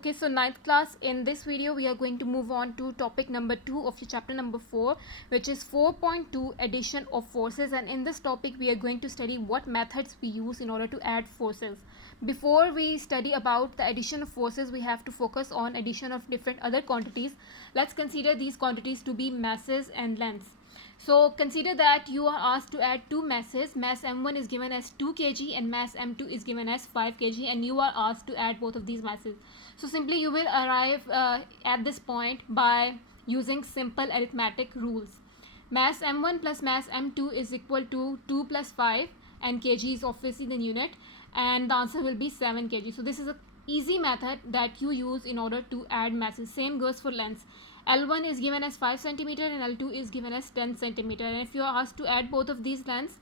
Okay, so ninth class, in this video we are going to move on to topic number 2 of your chapter number 4, which is 4.2 addition of forces. And in this topic we are going to study what methods we use in order to add forces. Before we study about the addition of forces, we have to focus on addition of different other quantities. Let's consider these quantities to be masses and lengths. So consider that you are asked to add two masses. Mass m1 is given as 2 kg and mass m2 is given as 5 kg, and you are asked to add both of these masses. So simply you will arrive at this point by using simple arithmetic rules. Mass m1 plus mass m2 is equal to 2 plus 5, and kg is obviously the unit, and the answer will be 7 kg. So this is a easy method that you use in order to add masses. Same goes for lengths. L1 is given as 5 centimeter and L2 is given as 10 centimeter, and if you are asked to add both of these lengths,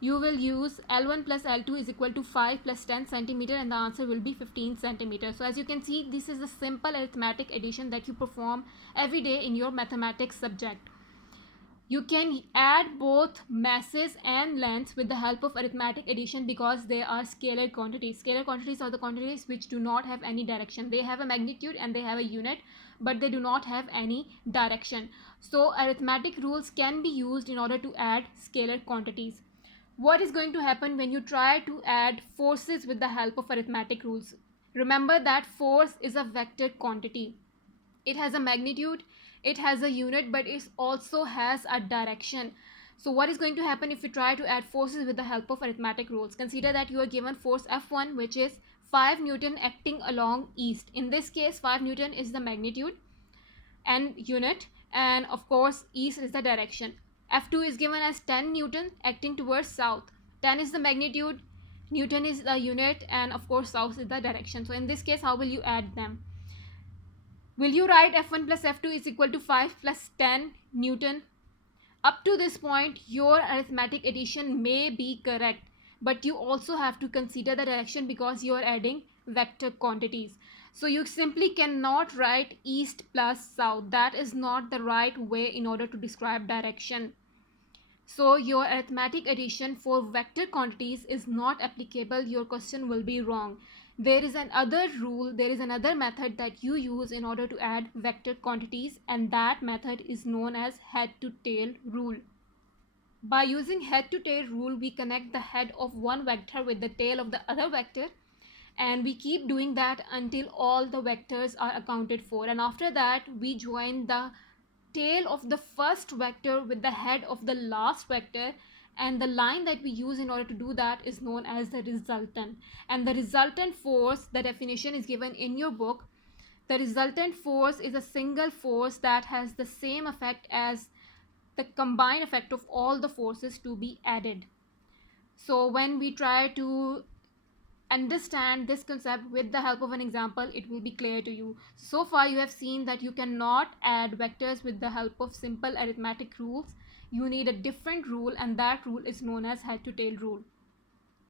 you will use L1 plus L2 is equal to 5 plus 10 centimeter, and the answer will be 15 centimeter. So as you can see, this is a simple arithmetic addition that you perform every day in your mathematics subject. You can add both masses and lengths with the help of arithmetic addition because they are scalar quantities. Scalar quantities are the quantities which do not have any direction. They have a magnitude and they have a unit, but they do not have any direction. So arithmetic rules can be used in order to add scalar quantities. What is going to happen when you try to add forces with the help of arithmetic rules? Remember that force is a vector quantity. It has a magnitude, it has a unit, but it also has a direction. So what is going to happen if you try to add forces with the help of arithmetic rules? Consider that you are given force F1, which is 5 Newton acting along east. In this case, 5 Newton is the magnitude and unit, and of course east is the direction. F2 is given as 10 Newton acting towards south. 10 is the magnitude, Newton is the unit, and of course south is the direction. So in this case, how will you add them? Will you write F1 plus F2 is equal to 5 plus 10 Newton? Up to this point, your arithmetic addition may be correct, but you also have to consider the direction because you are adding vector quantities. So you simply cannot write east plus south. That is not the right way in order to describe direction. So your arithmetic addition for vector quantities is not applicable. Your question will be wrong. There is another rule, there is another method that you use in order to add vector quantities, and that method is known as head to tail rule. By using head to tail rule, we connect the head of one vector with the tail of the other vector, and we keep doing that until all the vectors are accounted for, and after that we join the tail of the first vector with the head of the last vector, and the line that we use in order to do that is known as the resultant. And the resultant force, the definition is given in your book. The resultant force is a single force that has the same effect as the combined effect of all the forces to be added. So when we try to understand this concept with the help of an example, it will be clear to you. So far you have seen that you cannot add vectors with the help of simple arithmetic rules. You need a different rule, and that rule is known as head to tail rule.